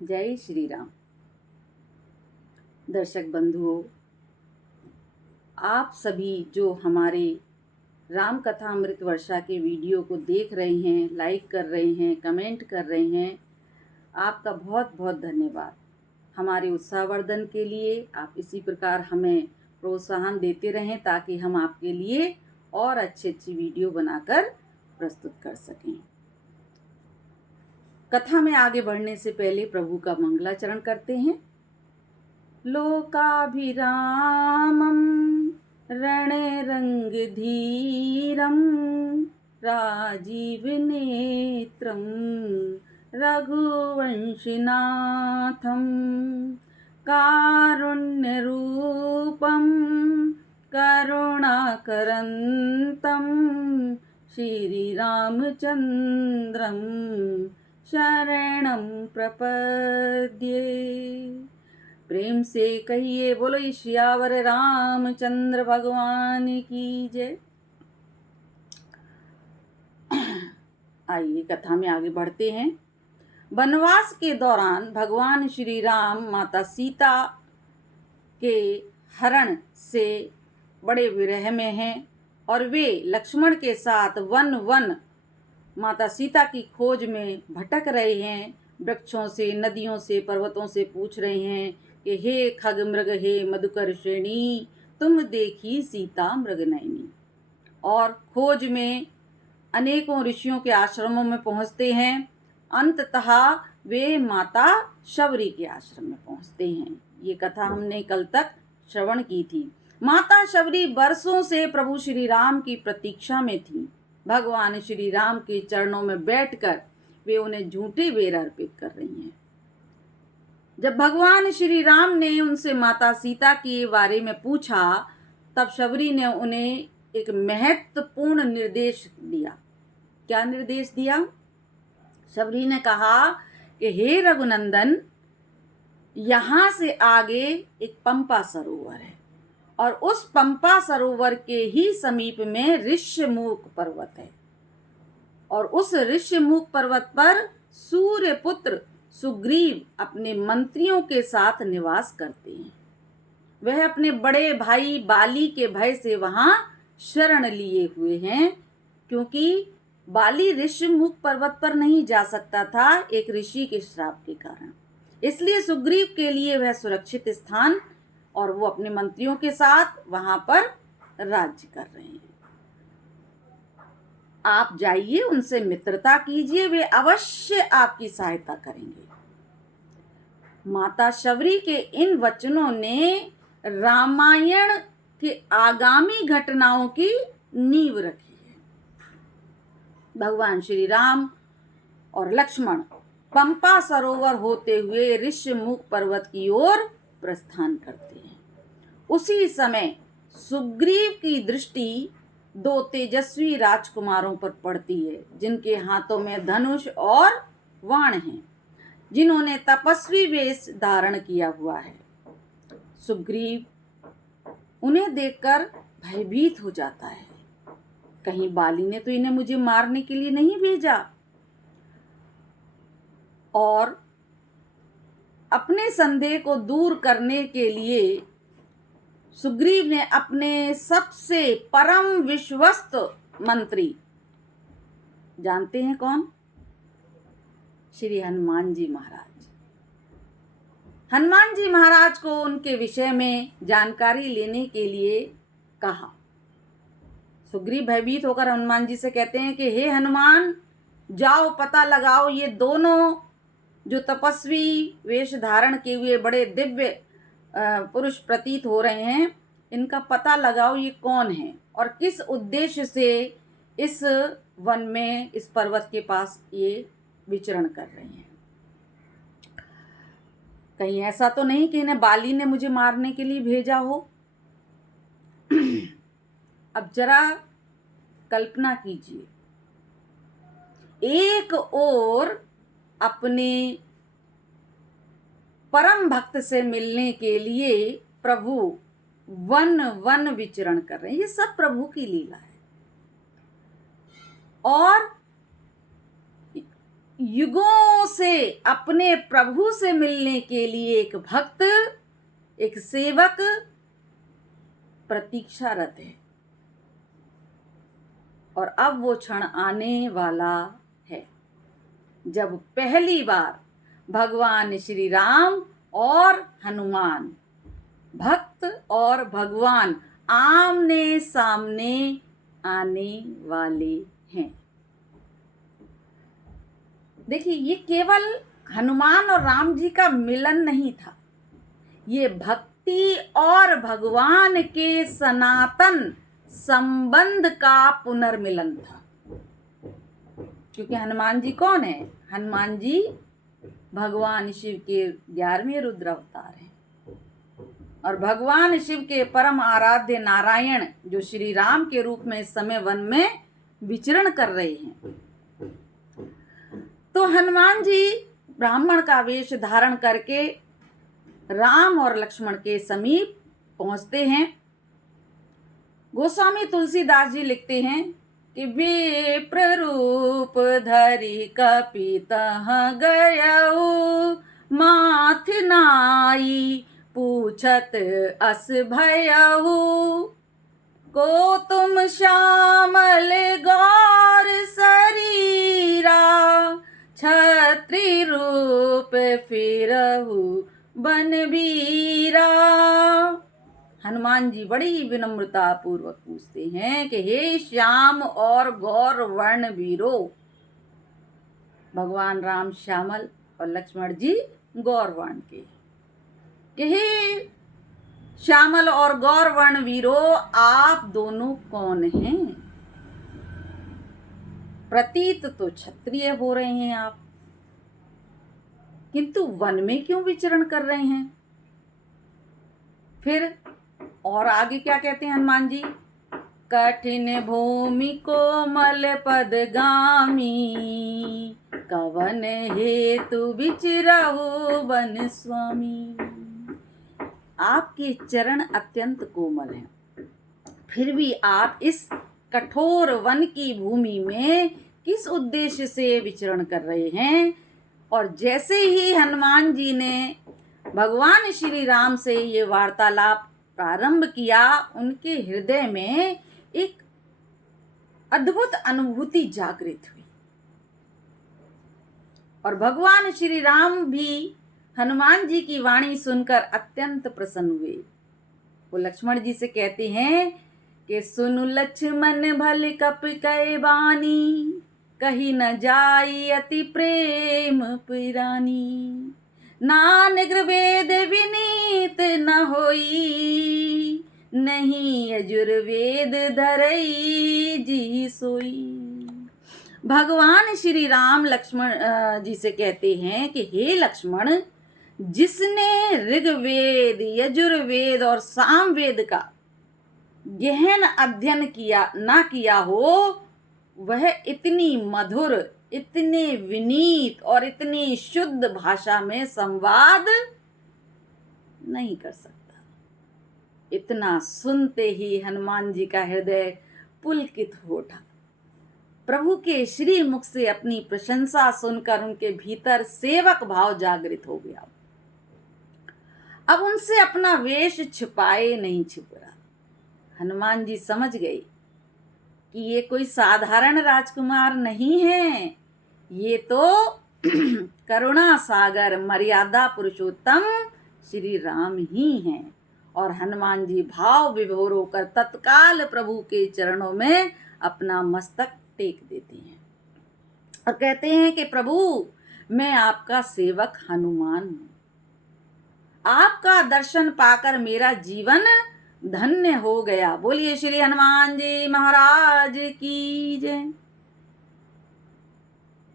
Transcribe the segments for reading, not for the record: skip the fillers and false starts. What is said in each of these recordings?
जय श्री राम। दर्शक बंधुओं, आप सभी जो हमारे राम कथा अमृत वर्षा के वीडियो को देख रहे हैं, लाइक कर रहे हैं, कमेंट कर रहे हैं, आपका बहुत बहुत धन्यवाद। हमारे उत्साहवर्धन के लिए आप इसी प्रकार हमें प्रोत्साहन देते रहें ताकि हम आपके लिए और अच्छी वीडियो बनाकर प्रस्तुत कर सकें। कथा में आगे बढ़ने से पहले प्रभु का मंगलाचरण करते हैं। लोकाभिरामं रणे रंगधीरं राजीवनेत्रं रघुवंशनाथं कारुण्यरूपं करुणाकरन्तं श्रीरामचन्द्रं शरणं प्रपद्ये। प्रेम से कहिए बोलो सियावर रामचंद्र भगवान की जय। आइए कथा में आगे बढ़ते हैं। वनवास के दौरान भगवान श्री राम माता सीता के हरण से बड़े विरह में हैं और वे लक्ष्मण के साथ वन माता सीता की खोज में भटक रहे हैं। वृक्षों से, नदियों से, पर्वतों से पूछ रहे हैं कि हे खग मृग, हे मधुकर श्रेणी, तुम देखी सीता मृगनयनी। और खोज में अनेकों ऋषियों के आश्रमों में पहुंचते हैं। अंततः वे माता शबरी के आश्रम में पहुंचते हैं। ये कथा हमने कल तक श्रवण की थी। माता शबरी बरसों से प्रभु श्री राम की प्रतीक्षा में थी। भगवान श्री राम के चरणों में बैठकर वे उन्हें झूठे बेर अर्पित कर रही हैं। जब भगवान श्री राम ने उनसे माता सीता के बारे में पूछा, तब शबरी ने उन्हें एक महत्वपूर्ण निर्देश दिया। क्या निर्देश दिया? शबरी ने कहा कि हे रघुनंदन, यहाँ से आगे एक पंपा सरोवर है और उस पंपा सरोवर के ही समीप में ऋष्यमुख पर्वत है और उस ऋष्यमुख पर्वत पर सूर्यपुत्र सुग्रीव अपने मंत्रियों के साथ निवास करते हैं। वह अपने बड़े भाई बाली के भय से वहां शरण लिए हुए हैं, क्योंकि बाली ऋष्यमुख पर्वत पर नहीं जा सकता था एक ऋषि के श्राप के कारण। इसलिए सुग्रीव के लिए वह सुरक्षित स्थान और वो अपने मंत्रियों के साथ वहां पर राज्य कर रहे हैं। आप जाइए, उनसे मित्रता कीजिए, वे अवश्य आपकी सहायता करेंगे। माता शबरी के इन वचनों ने रामायण के आगामी घटनाओं की नींव रखी है। भगवान श्री राम और लक्ष्मण पंपा सरोवर होते हुए ऋष्यमुख पर्वत की ओर प्रस्थान करते हैं। उसी समय सुग्रीव की दृष्टि दो तेजस्वी राजकुमारों पर पड़ती है, जिनके हाथों में धनुष और बाण हैं, जिन्होंने तपस्वी वेश धारण किया हुआ है। सुग्रीव उन्हें देखकर भयभीत हो जाता है। कहीं बाली ने तो इन्हें मुझे मारने के लिए नहीं भेजा। और अपने संदेह को दूर करने के लिए सुग्रीव ने अपने सबसे परम विश्वस्त मंत्री, जानते हैं कौन? श्री हनुमान जी महाराज। हनुमान जी महाराज को उनके विषय में जानकारी लेने के लिए कहा। सुग्रीव भयभीत होकर हनुमान जी से कहते हैं कि हे हनुमान, जाओ पता लगाओ, ये दोनों जो तपस्वी वेश धारण किए हुए बड़े दिव्य पुरुष प्रतीत हो रहे हैं, इनका पता लगाओ ये कौन है और किस उद्देश्य से इस वन में, इस पर्वत के पास ये विचरण कर रहे हैं। कहीं ऐसा तो नहीं कि इन्हें बाली ने मुझे मारने के लिए भेजा हो। अब जरा कल्पना कीजिए, एक ओर अपने परम भक्त से मिलने के लिए प्रभु वन विचरण कर रहे हैं। ये सब प्रभु की लीला है। और युगों से अपने प्रभु से मिलने के लिए एक भक्त, एक सेवक प्रतीक्षारत है, और अब वो क्षण आने वाला है जब पहली बार भगवान श्री राम और हनुमान, भक्त और भगवान आमने सामने आने वाले हैं। देखिए, ये केवल हनुमान और राम जी का मिलन नहीं था, ये भक्ति और भगवान के सनातन संबंध का पुनर्मिलन था। क्योंकि हनुमान जी कौन है? हनुमान जी भगवान शिव के 11वें रुद्र अवतार हैं, और भगवान शिव के परम आराध्य नारायण जो श्री राम के रूप में इस समय वन में विचरण कर रहे हैं। तो हनुमान जी ब्राह्मण का वेश धारण करके राम और लक्ष्मण के समीप पहुंचते हैं। गोस्वामी तुलसीदास जी लिखते हैं कि विप्र रूप धरि कपितः गयऊ, माथ नाई पूछत अस भयऊ, को तुम श्यामल गौर शरीरा, छत्री रूप फिरहु बनबीरा। हनुमान जी बड़ी विनम्रता पूर्वक पूछते हैं कि हे श्याम और गौर वर्ण वीरो, भगवान राम श्यामल और लक्ष्मण जी गौर वर्ण के, कि हे श्यामल और गौर वर्ण वीरो, आप दोनों कौन हैं? प्रतीत तो क्षत्रिय हो रहे हैं आप, किंतु वन में क्यों विचरण कर रहे हैं? फिर और आगे क्या कहते हैं हनुमान जी? कठिन भूमि कोमल पदगामी, कवन हेतु विचरहु वन स्वामी। आपके चरण अत्यंत कोमल हैं, फिर भी आप इस कठोर वन की भूमि में किस उद्देश्य से विचरण कर रहे हैं? और जैसे ही हनुमान जी ने भगवान श्री राम से ये वार्तालाप प्रारंभ किया, उनके हृदय में एक अद्भुत अनुभूति जागृत हुई, और भगवान श्री राम भी हनुमान जी की वाणी सुनकर अत्यंत प्रसन्न हुए। वो लक्ष्मण जी से कहते हैं कि सुनु लक्ष्मण भल कप कै बानी, कही न जाई अति प्रेम पुरानी, नानक वेद विनीत न होई, नहीं यजुर्वेद धरई जी सोई। भगवान श्री राम लक्ष्मण जी से कहते हैं कि हे लक्ष्मण, जिसने ऋग्वेद, यजुर्वेद और सामवेद का गहन अध्ययन किया हो, वह इतनी मधुर, इतने विनीत और इतनी शुद्ध भाषा में संवाद नहीं कर सकता। इतना सुनते ही हनुमान जी का हृदय पुलकित हो उठा। प्रभु के श्री मुख से अपनी प्रशंसा सुनकर उनके भीतर सेवक भाव जागृत हो गया। अब उनसे अपना वेश छिपाए नहीं छिप रहा। हनुमान जी समझ गए कि ये कोई साधारण राजकुमार नहीं है, ये तो करुणा सागर मर्यादा पुरुषोत्तम श्री राम ही हैं। और हनुमान जी भाव विभोर होकर तत्काल प्रभु के चरणों में अपना मस्तक टेक देते हैं और कहते हैं कि प्रभु, मैं आपका सेवक हनुमान हूं। आपका दर्शन पाकर मेरा जीवन धन्य हो गया। बोलिए श्री हनुमान जी महाराज की जय।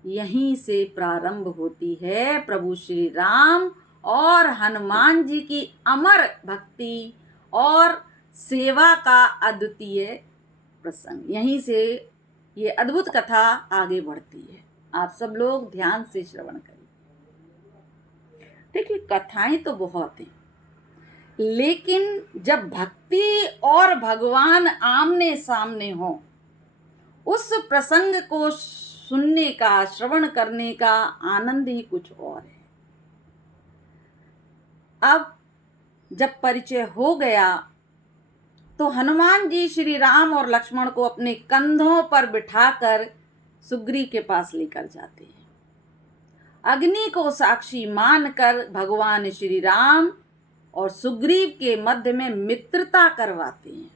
यहीं से प्रारंभ होती है प्रभु श्री राम और हनुमान जी की अमर भक्ति और सेवा का अद्वितीय प्रसंग। यहीं से ये अद्भुत कथा आगे बढ़ती है। आप सब लोग ध्यान से श्रवण करिए। देखिए, कथाएं तो बहुत हैं, लेकिन जब भक्ति और भगवान आमने सामने हो, उस प्रसंग को सुनने का, श्रवण करने का आनंद ही कुछ और है। अब जब परिचय हो गया तो हनुमान जी श्री राम और लक्ष्मण को अपने कंधों पर बिठाकर सुग्रीव के पास लेकर जाते हैं। अग्नि को साक्षी मानकर भगवान श्री राम और सुग्रीव के मध्य में मित्रता करवाते हैं।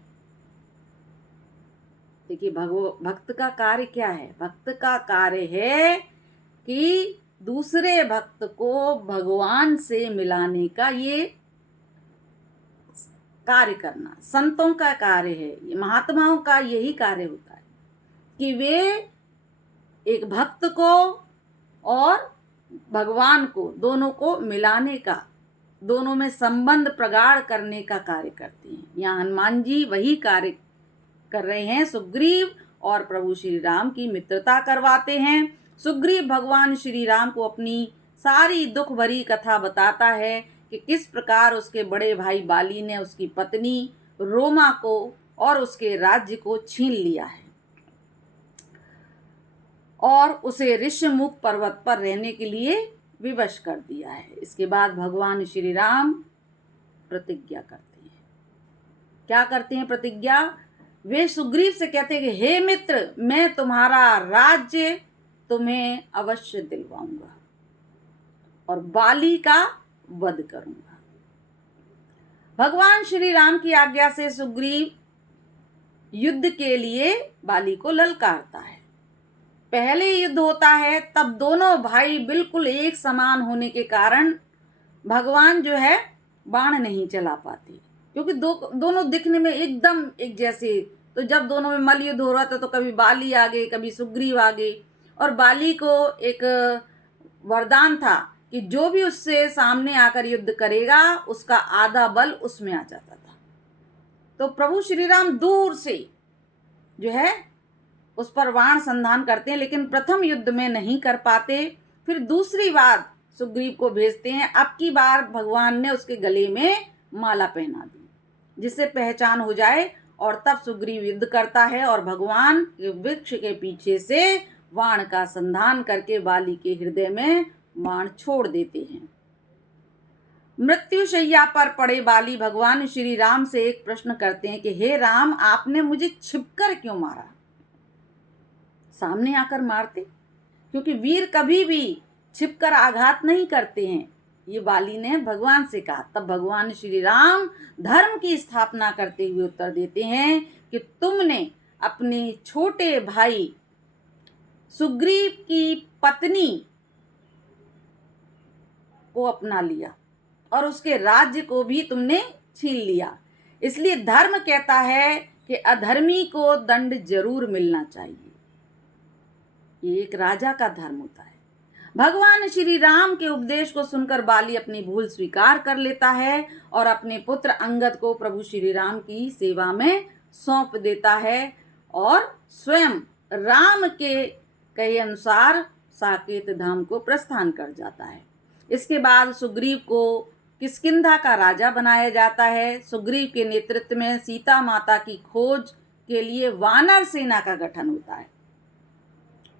देखिए, भक्त का कार्य क्या है? भक्त का कार्य है कि दूसरे भक्त को भगवान से मिलाने का ये कार्य करना संतों का कार्य है। ये महात्माओं का यही कार्य होता है कि वे एक भक्त को और भगवान को, दोनों को मिलाने का, दोनों में संबंध प्रगाढ़ करने का कार्य करते हैं। यहाँ हनुमान जी वही कार्य कर रहे हैं। सुग्रीव और प्रभु श्री राम की मित्रता करवाते हैं। सुग्रीव भगवान श्री राम को अपनी सारी दुख भरी कथा बताता है कि किस प्रकार उसके बड़े भाई बाली ने उसकी पत्नी रोमा को और उसके राज्य को छीन लिया है और उसे ऋषमुख पर्वत पर रहने के लिए विवश कर दिया है। इसके बाद भगवान श्री राम प्रतिज्ञा करते हैं। क्या करते हैं प्रतिज्ञा? वे सुग्रीव से कहते हैं कि हे मित्र, मैं तुम्हारा राज्य तुम्हें अवश्य दिलवाऊंगा और बाली का वध करूंगा। भगवान श्री राम की आज्ञा से सुग्रीव युद्ध के लिए बाली को ललकारता है। पहले युद्ध होता है, तब दोनों भाई बिल्कुल एक समान होने के कारण भगवान जो है बाण नहीं चला पाते, क्योंकि दोनों दिखने में एकदम एक जैसे। तो जब दोनों में मल्ल युद्ध हो रहा था तो कभी बाली आगे, कभी सुग्रीव आगे, और बाली को एक वरदान था कि जो भी उससे सामने आकर युद्ध करेगा उसका आधा बल उसमें आ जाता था। तो प्रभु श्री राम दूर से जो है उस पर बाण संधान करते हैं, लेकिन प्रथम युद्ध में नहीं कर पाते। फिर दूसरी बार सुग्रीव को भेजते हैं। अब की बार भगवान ने उसके गले में माला पहना दी जिससे पहचान हो जाए, और तब सुग्रीव युद्ध करता है और भगवान वृक्ष के पीछे से बाण का संधान करके बाली के हृदय में बाण छोड़ देते हैं। मृत्युशैया पर पड़े बाली भगवान श्री राम से एक प्रश्न करते हैं कि हे राम, आपने मुझे छिपकर क्यों मारा? सामने आकर मारते, क्योंकि वीर कभी भी छिपकर आघात नहीं करते हैं। ये बाली ने भगवान से कहा। तब भगवान श्री राम धर्म की स्थापना करते हुए उत्तर देते हैं कि तुमने अपने छोटे भाई सुग्रीव की पत्नी को अपना लिया और उसके राज्य को भी तुमने छीन लिया। इसलिए धर्म कहता है कि अधर्मी को दंड जरूर मिलना चाहिए। ये एक राजा का धर्म होता है। भगवान श्री राम के उपदेश को सुनकर बाली अपनी भूल स्वीकार कर लेता है और अपने पुत्र अंगद को प्रभु श्री राम की सेवा में सौंप देता है और स्वयं राम के कहे अनुसार साकेत धाम को प्रस्थान कर जाता है। इसके बाद सुग्रीव को किष्किंधा का राजा बनाया जाता है। सुग्रीव के नेतृत्व में सीता माता की खोज के लिए वानर सेना का गठन होता है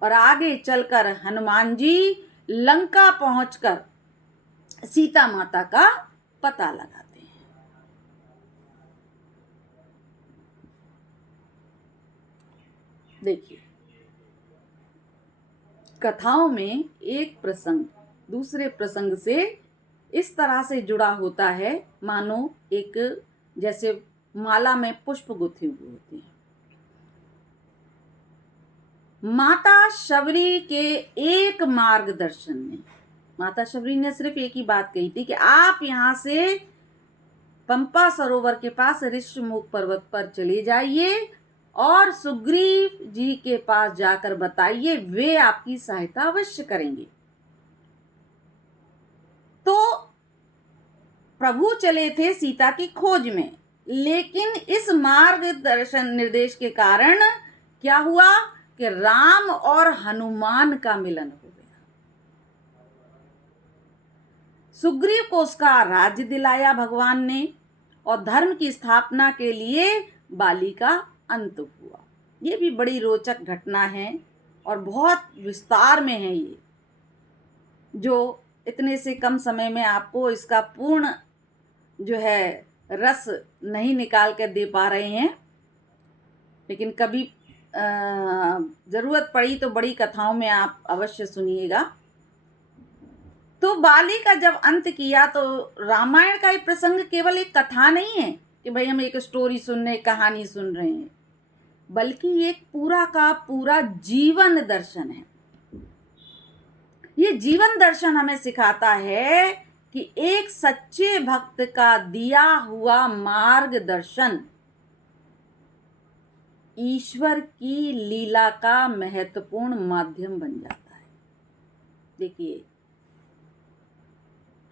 और आगे चलकर हनुमान जी लंका पहुंचकर सीता माता का पता लगाते हैं। देखिए, कथाओं में एक प्रसंग दूसरे प्रसंग से इस तरह से जुड़ा होता है मानो एक जैसे माला में पुष्प गुथे हुए होते हैं। माता शबरी के एक मार्गदर्शन में माता शबरी ने सिर्फ एक ही बात कही थी कि आप यहाँ से पंपा सरोवर के पास ऋषमुख पर्वत पर चले जाइए और सुग्रीव जी के पास जाकर बताइए, वे आपकी सहायता अवश्य करेंगे। तो प्रभु चले थे सीता की खोज में, लेकिन इस मार्गदर्शन निर्देश के कारण क्या हुआ कि राम और हनुमान का मिलन हो गया। सुग्रीव को उसका राज्य दिलाया भगवान ने और धर्म की स्थापना के लिए बाली का अंत हुआ। ये भी बड़ी रोचक घटना है और बहुत विस्तार में है ये, जो इतने से कम समय में आपको इसका पूर्ण जो है रस नहीं निकाल कर दे पा रहे हैं। लेकिन कभी ज़रूरत पड़ी तो बड़ी कथाओं में आप अवश्य सुनिएगा। तो बाली का जब अंत किया तो रामायण का ये प्रसंग केवल एक कथा नहीं है कि भाई हम एक स्टोरी सुन रहे, कहानी सुन रहे हैं, बल्कि ये एक पूरा का पूरा जीवन दर्शन है। ये जीवन दर्शन हमें सिखाता है कि एक सच्चे भक्त का दिया हुआ मार्गदर्शन ईश्वर की लीला का महत्वपूर्ण माध्यम बन जाता है। देखिए,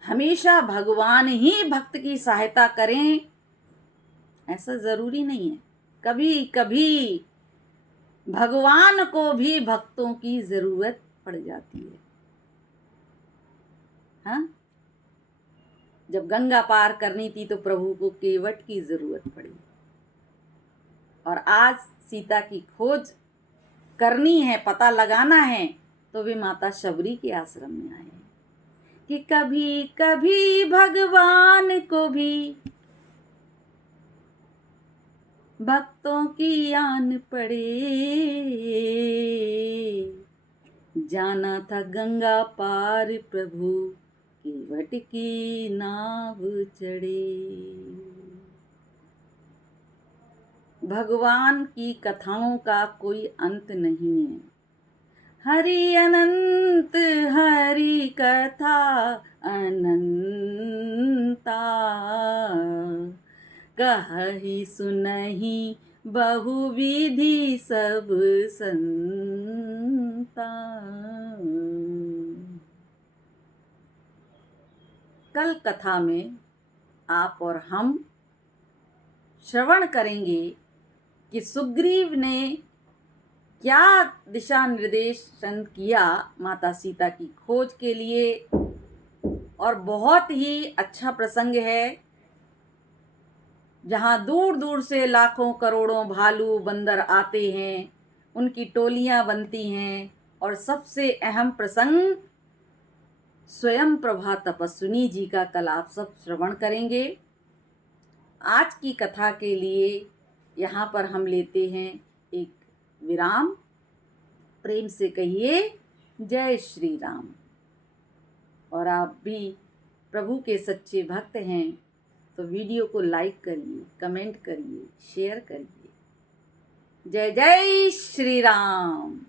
हमेशा भगवान ही भक्त की सहायता करें ऐसा जरूरी नहीं है। कभी कभी भगवान को भी भक्तों की जरूरत पड़ जाती है। हाँ, जब गंगा पार करनी थी तो प्रभु को केवट की जरूरत पड़ी, और आज सीता की खोज करनी है, पता लगाना है, तो वे माता शबरी के आश्रम में आए कि कभी कभी भगवान को भी भक्तों की आन पड़े, जाना था गंगा पार प्रभु केवट की नाव चढ़े। भगवान की कथाओं का कोई अंत नहीं है। हरि अनंत हरि कथा अनंता, कहि सुनहि बहुविधि सब संता। कल कथा में आप और हम श्रवण करेंगे कि सुग्रीव ने क्या दिशा निर्देशन किया माता सीता की खोज के लिए। और बहुत ही अच्छा प्रसंग है, जहाँ दूर दूर से लाखों करोड़ों भालू बंदर आते हैं, उनकी टोलियां बनती हैं, और सबसे अहम प्रसंग स्वयं प्रभा तपस्विनी जी का कल आप सब श्रवण करेंगे। आज की कथा के लिए यहाँ पर हम लेते हैं एक विराम। प्रेम से कहिए जय श्री राम। और आप भी प्रभु के सच्चे भक्त हैं तो वीडियो को लाइक करिए, कमेंट करिए, शेयर करिए। जय जय श्री राम।